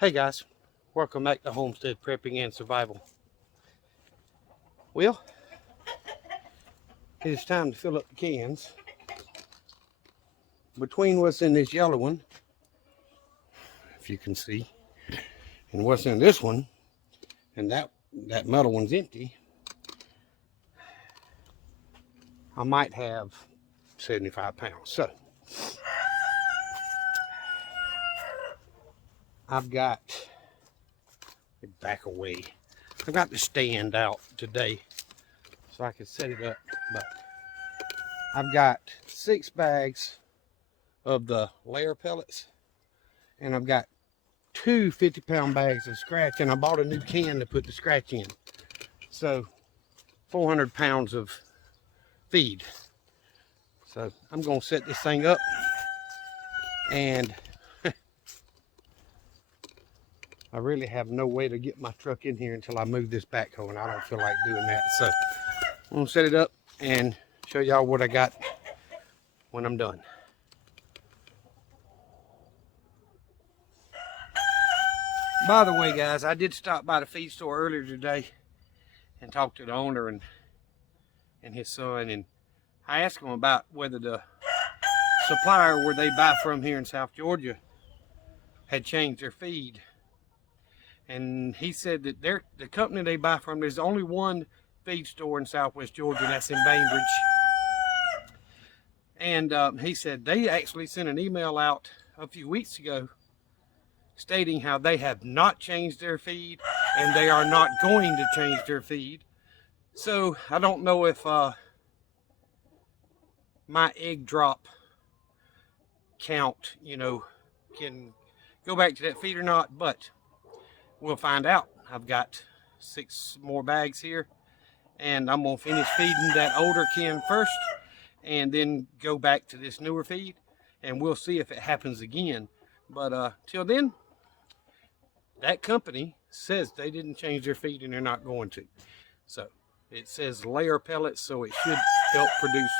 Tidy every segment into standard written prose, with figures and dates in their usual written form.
Hey guys, welcome back to Homestead Prepping and Survival. Well, it is time to fill up the cans. Between what's in this yellow one, if you can see, and what's in this one, and that metal one's empty, I might have 75 pounds. So, I've got, back away, I've got the stand out today so I can set it up, but I've got 6 bags of the layer pellets, and I've got 2 50-pound bags of scratch, and I bought a new can to put the scratch in. So 400 pounds of feed. So I'm going to set this thing up, and I really have no way to get my truck in here until I move this backhoe, and I don't feel like doing that. So I'm going to set it up and show y'all what I got when I'm done. By the way, guys, I did stop by the feed store earlier today and talk to the owner and his son, and I asked him about whether the supplier where they buy from here in South Georgia had changed their feed. And he said that the company they buy from, there's only one feed store in Southwest Georgia, and that's in Bainbridge. And he said they actually sent an email out a few weeks ago stating how they have not changed their feed and they are not going to change their feed. So I don't know if my egg drop count, can go back to that feed or not, but we'll find out. I've got 6 more bags here, and I'm gonna finish feeding that older can first and then go back to this newer feed, and we'll see if it happens again. But till then, that company says they didn't change their feed and they're not going to. So it says layer pellets, so it should help produce,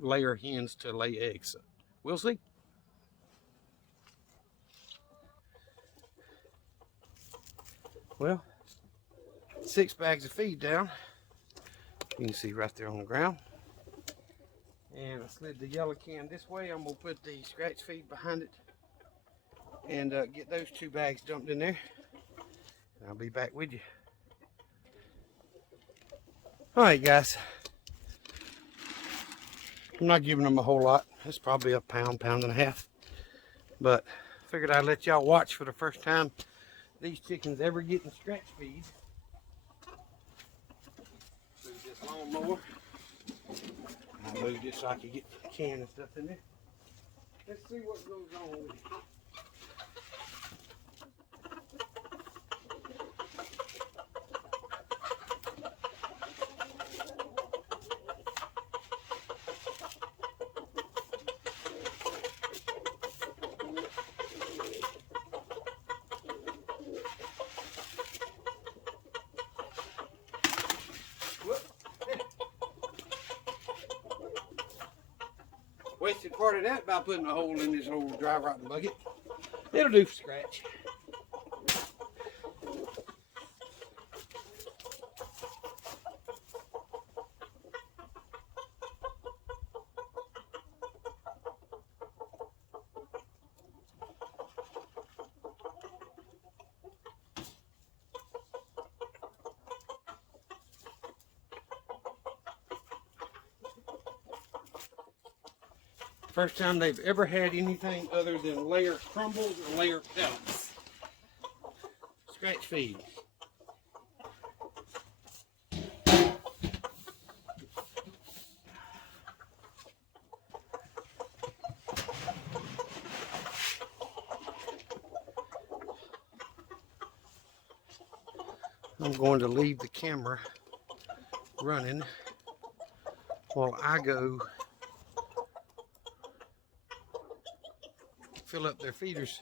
layer hens to lay eggs. So we'll see. Well, 6 bags of feed down. You can see right there on the ground. And I slid the yellow can this way. I'm gonna put the scratch feed behind it and get those 2 bags dumped in there. And I'll be back with you. All right, guys. I'm not giving them a whole lot. It's probably a pound and a half. But I figured I'd let y'all watch for the first time these chickens ever getting scratch feed. Move this lawnmower. I moved it so I could get the can and stuff in there. Let's see what goes on with it. Wasted part of that by putting a hole in this old dry rotten bucket. It'll do for scratch. First time they've ever had anything other than layer crumbles or layer pellets. Scratch feed. I'm going to leave the camera running while I go fill up their feeders.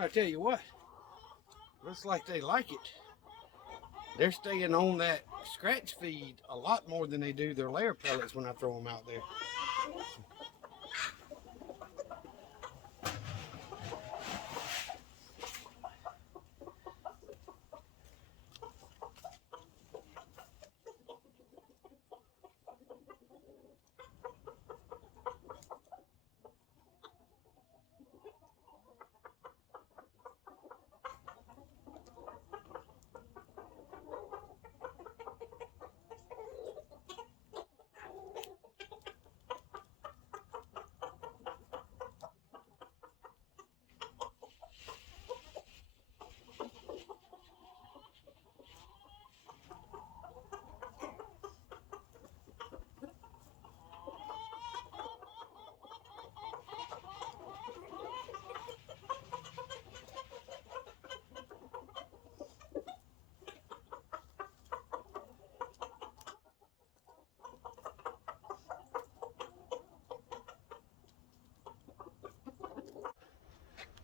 Well, I tell you what, looks like they like it. They're staying on that scratch feed a lot more than they do their layer pellets when I throw them out there.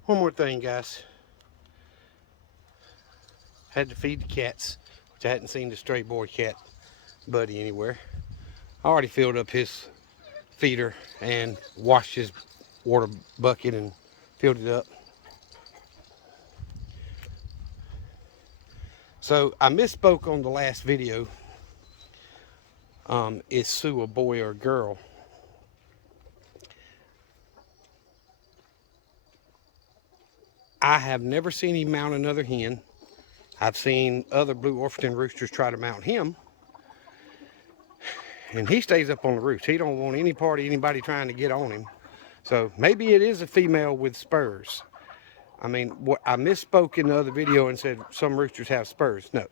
One more thing, guys. Had to feed the cats, which I hadn't seen the stray boy cat buddy anywhere. I already filled up his feeder and washed his water bucket and filled it up. So I misspoke on the last video. Is Sue a boy or a girl? I have never seen him mount another hen. I've seen other blue Orpington roosters try to mount him, and he stays up on the roost. He don't want any part of anybody trying to get on him. So maybe it is a female with spurs. I mean, what I misspoke in the other video and said some roosters have spurs. No,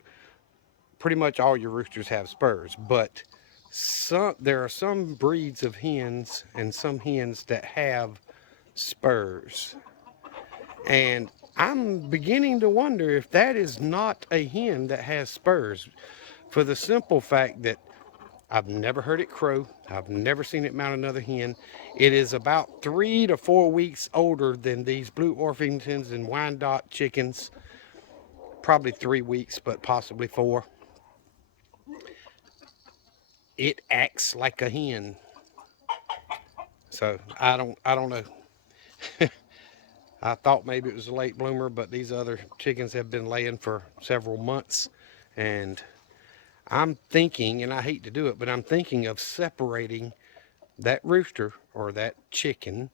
pretty much all your roosters have spurs, but there are some breeds of hens and some hens that have spurs. And I'm beginning to wonder if that is not a hen that has spurs, for the simple fact that I've never heard it crow. I've never seen it mount another hen. It is about 3 to 4 weeks older than these blue Orpingtons and Wyandotte chickens. Probably 3 weeks, but possibly 4. It acts like a hen. So I don't know. I thought maybe it was a late bloomer, but these other chickens have been laying for several months, and I'm thinking, and I hate to do it, but I'm thinking of separating that rooster or that chicken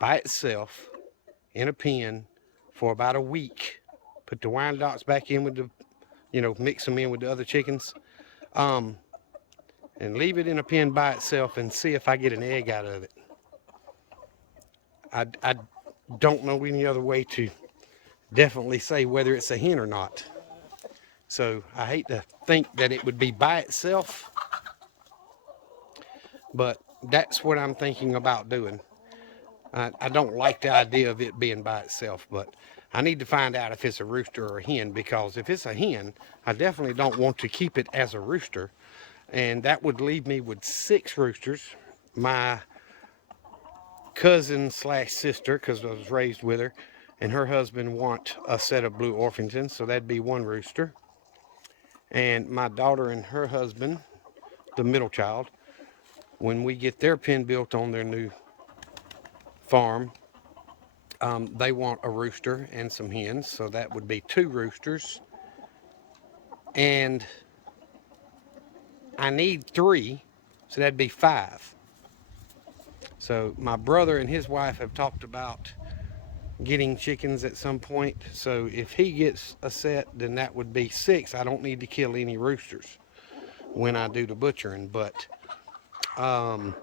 by itself in a pen for about a week. Put the Wyandottes back in with the, mix them in with the other chickens, and leave it in a pen by itself and see if I get an egg out of it. I don't know any other way to definitely say whether it's a hen or not. So I hate to think that it would be by itself, but that's what I'm thinking about doing. I don't like the idea of it being by itself, but I need to find out if it's a rooster or a hen, because if it's a hen, I definitely don't want to keep it as a rooster, and that would leave me with 6 roosters. My cousin slash sister, because I was raised with her, and her husband want a set of blue Orpingtons, so that'd be 1 rooster. And my daughter and her husband, the middle child, when we get their pen built on their new farm, they want a rooster and some hens, so that would be 2 roosters. And I need 3, so that'd be 5. So my brother and his wife have talked about getting chickens at some point. So if he gets a set, then that would be 6. I don't need to kill any roosters when I do the butchering, but I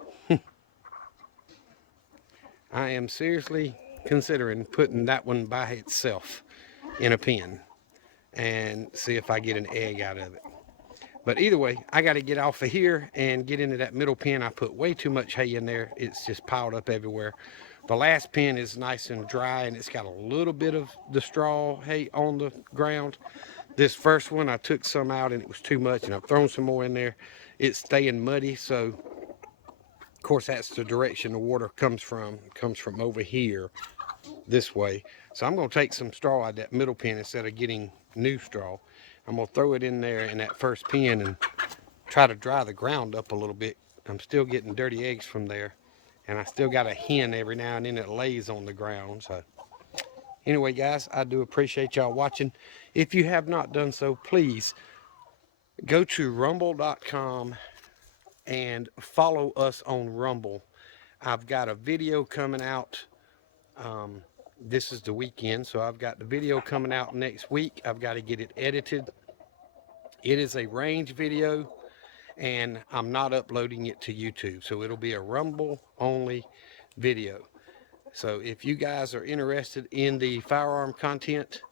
am seriously considering putting that one by itself in a pen and see if I get an egg out of it. But either way, I got to get off of here and get into that middle pen. I put way too much hay in there. It's just piled up everywhere. The last pen is nice and dry, and it's got a little bit of the straw hay on the ground. This first one, I took some out and it was too much, and I've thrown some more in there. It's staying muddy, so of course that's the direction the water comes from. It comes from over here. this way. So I'm going to take some straw out of that middle pen instead of getting new straw. I'm going to throw it in there in that first pen and try to dry the ground up a little bit. I'm still getting dirty eggs from there, and I still got a hen every now and then that lays on the ground. So anyway, guys, I do appreciate y'all watching. If you have not done so, please go to rumble.com and follow us on Rumble. I've got a video coming out. This is the weekend, so I've got the video coming out next week. I've got to get it edited. It is a range video, and I'm not uploading it to YouTube, so it'll be a Rumble only video. So if you guys are interested in the firearm content,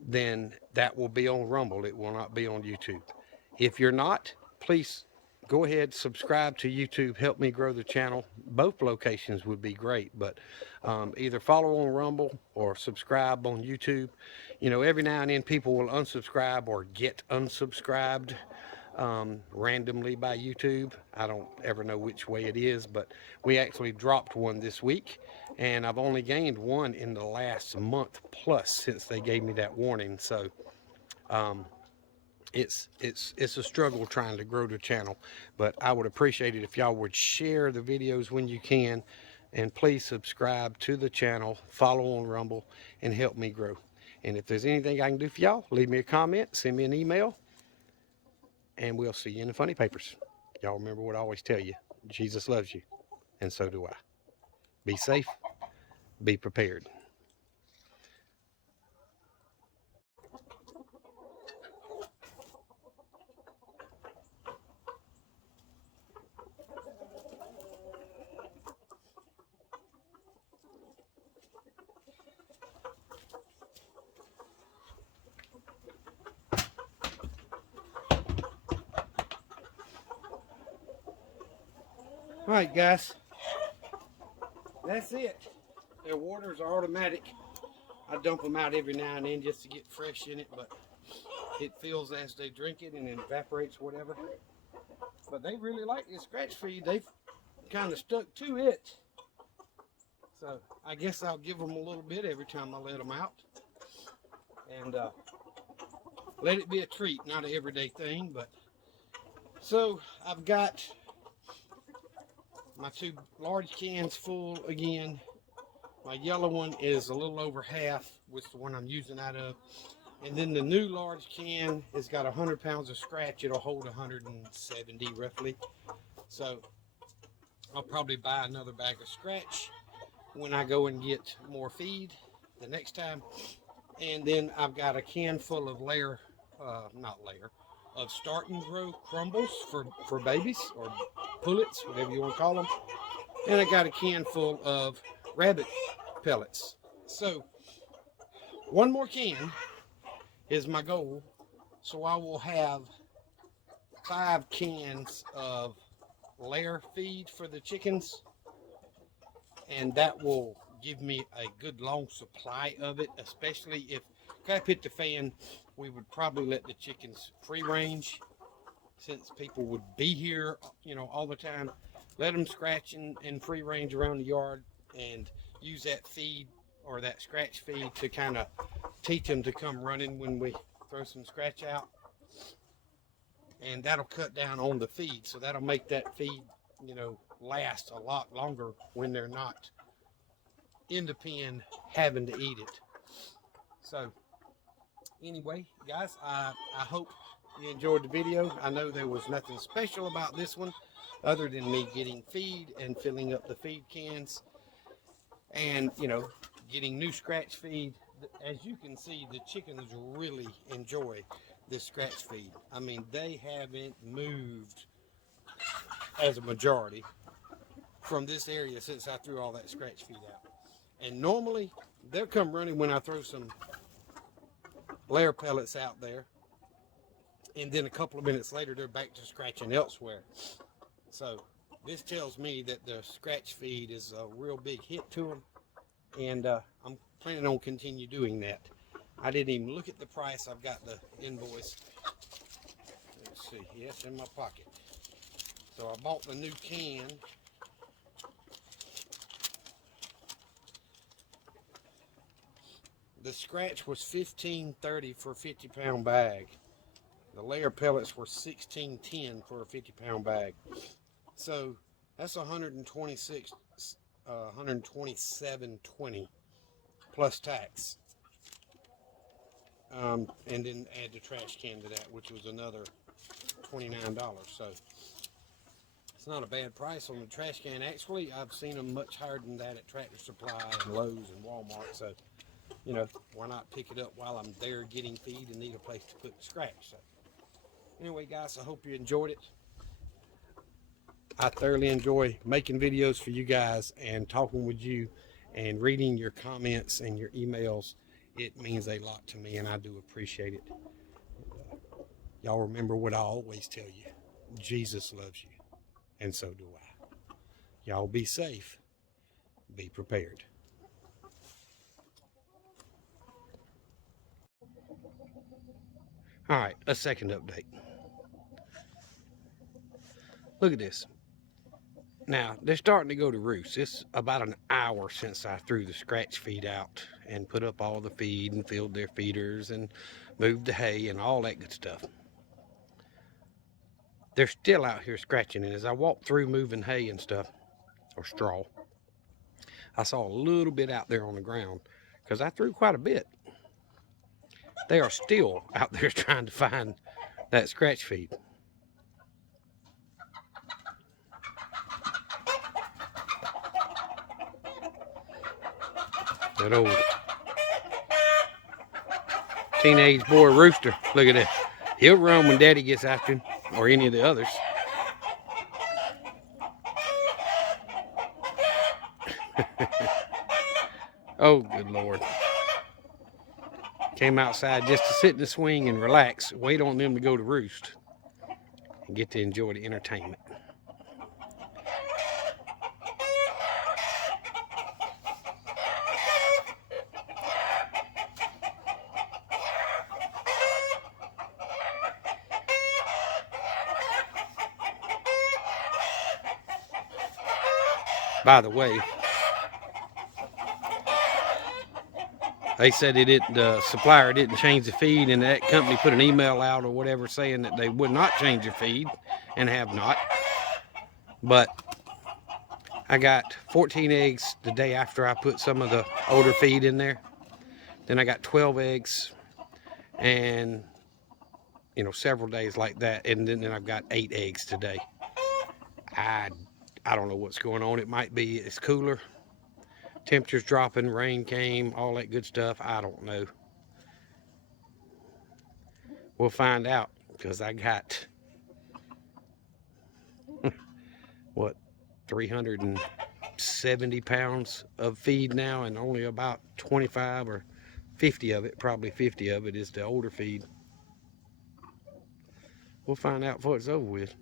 then that will be on Rumble. It will not be on YouTube. If you're not, please go ahead, subscribe to YouTube, help me grow the channel. Both locations would be great, but either follow on Rumble or subscribe on YouTube. You know, every now and then people will unsubscribe or get unsubscribed randomly by YouTube. I don't ever know which way it is, but we actually dropped one this week, and I've only gained one in the last month plus since they gave me that warning. So it's a struggle trying to grow the channel, but I would appreciate it if y'all would share the videos when you can, and please subscribe to the channel, follow on Rumble, and help me grow. And if there's anything I can do for y'all, leave me a comment, send me an email, and we'll see you in the funny papers. Y'all remember what I always tell you: Jesus loves you, and so do I. Be safe, be prepared. All right, guys, that's it. Their waters are automatic. I dump them out every now and then just to get fresh in it, but it feels as they drink it and it evaporates, whatever. But they really like this scratch feed. They've kind of stuck to it. So I guess I'll give them a little bit every time I let them out. And let it be a treat, not an everyday thing. But so I've got my 2 large cans full again. My yellow one is a little over half, which is the one I'm using out of. And then the new large can has got 100 pounds of scratch. It'll hold 170 roughly. So I'll probably buy another bag of scratch when I go and get more feed the next time. And then I've got a can full of of start and grow crumbles for babies, or pullets, whatever you want to call them. And I got a can full of rabbit pellets. So 1 more can is my goal. So I will have 5 cans of layer feed for the chickens, and that will give me a good long supply of it. Especially if crap hit the fan, we would probably let the chickens free range, since people would be here, you know, all the time. Let them scratch and free range around the yard, and use that feed, or that scratch feed, to kind of teach them to come running when we throw some scratch out. And that'll cut down on the feed, so that'll make that feed, you know, last a lot longer when they're not in the pen having to eat it. So anyway, guys, I hope you enjoyed the video. I know there was nothing special about this one other than me getting feed and filling up the feed cans, and, you know, getting new scratch feed. As you can see, the chickens really enjoy this scratch feed. I mean, they haven't moved as a majority from this area since I threw all that scratch feed out. And normally they'll come running when I throw some layer pellets out there, and then a couple of minutes later they're back to scratching elsewhere. So this tells me that the scratch feed is a real big hit to them, and I'm planning on continue doing that. I didn't even look at the price. I've got the invoice. Let's see. Yes, in my pocket. So I bought the new can. The scratch was $15.30 for a 50-pound bag. The layer pellets were $16.10 for a 50-pound bag. So that's $127.20 plus tax. And then add the trash can to that, which was another $29. So it's not a bad price on the trash can. Actually, I've seen them much higher than that at Tractor Supply and Lowe's and Walmart. So, you know, why not pick it up while I'm there getting feed and need a place to put the scratch? So anyway, guys, I hope you enjoyed it. I thoroughly enjoy making videos for you guys and talking with you and reading your comments and your emails. It means a lot to me, and I do appreciate it. Y'all remember what I always tell you. Jesus loves you, and so do I. Y'all be safe. Be prepared. All right, a second update. Look at this. Now, they're starting to go to roost. It's about an hour since I threw the scratch feed out and put up all the feed and filled their feeders and moved the hay and all that good stuff. They're still out here scratching, and as I walked through moving hay and stuff, or straw, I saw a little bit out there on the ground because I threw quite a bit. They are still out there trying to find that scratch feed. That old teenage boy rooster, look at that. He'll run when Daddy gets after him, or any of the others. Oh, good Lord. Came outside just to sit in the swing and relax, wait on them to go to roost, and get to enjoy the entertainment. By the way, they said the supplier didn't change the feed, and that company put an email out or whatever saying that they would not change the feed, and have not. But I got 14 eggs the day after I put some of the older feed in there. Then I got 12 eggs, and you know, several days like that, and then I've got 8 eggs today. I don't know what's going on. It might be it's cooler, temperatures dropping, rain came, all that good stuff. I don't know. We'll find out, because I got what, 370 pounds of feed now, and only about 25 or 50 of it, probably 50 of it, is the older feed. We'll find out before it's over with.